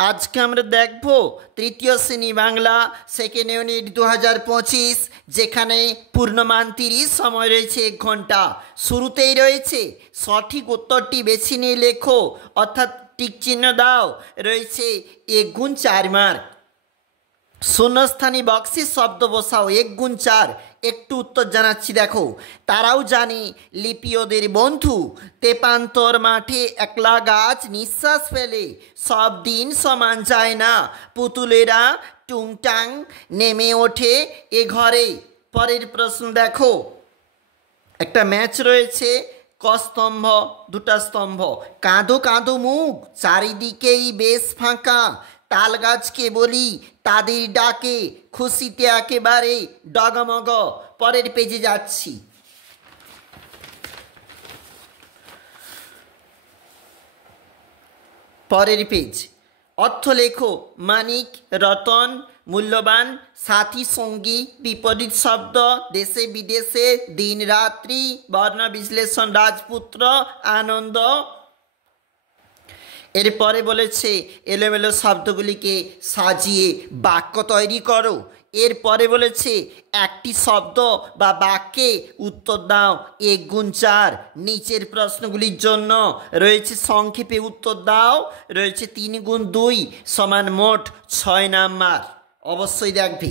আজকে আমরা দেখব তৃতীয় শ্রেণী বাংলা সেকেন্ড ইউনিট 2025, যেখানে পূর্ণমান 30, সময় রয়েছে 1 ঘন্টা। শুরুতেই রয়েছে সঠিক উত্তরটি বেছে নিয়ে লেখো, অর্থাৎ টিক চিহ্ন দাও। রয়েছে 1 গুণ 4 মার্ক। শূন্যস্থানী বক্সে শব্দ বসাও। 1 গুণ 4। একটু উত্তর জানাচ্ছি, দেখো। তারাও জানে লিপি ওদের বন্ধু, তেপান্তর মাঠে একলা গাছ নিঃশ্বাস ফেলে, সব দিন সমান যায় না, পুতুলেরা টুংটাং নেমে ওঠে এ ঘরে। পরের প্রশ্ন দেখো, একটা ম্যাচ রয়েছে। ক স্তম্ভ, দুটা স্তম্ভ। কাঁদো কাঁদো মুখ, চারিদিকেই বেশ ফাঁকা, তাল গাছকে বলি তাদের ডাকে, খুশিতে একেবারে ডগমগ। পরের পেজে যাচ্ছি। পরের পেজ। অর্থ লেখো। মানিক, রতন, মূল্যবান, সাথী, সঙ্গী, বিপরীত শব্দ, দেশে বিদেশে, দিন রাত্রি, বর্ণ বিশ্লেষণ, রাজপুত্র, আনন্দ। এরপরে বলেছে এলোমেলো শব্দগুলিকে সাজিয়ে বাক্য তৈরি করো। এরপরে বলেছে একটি শব্দ বা বাক্যে উত্তর দাও 1 গুণ 4। নিচের প্রশ্নগুলির জন্য রয়েছে সংক্ষেপে উত্তর দাও। রয়েছে 3 গুণ 2 সমান মোট 6 নাম্বার। অবশ্যই দেখবে।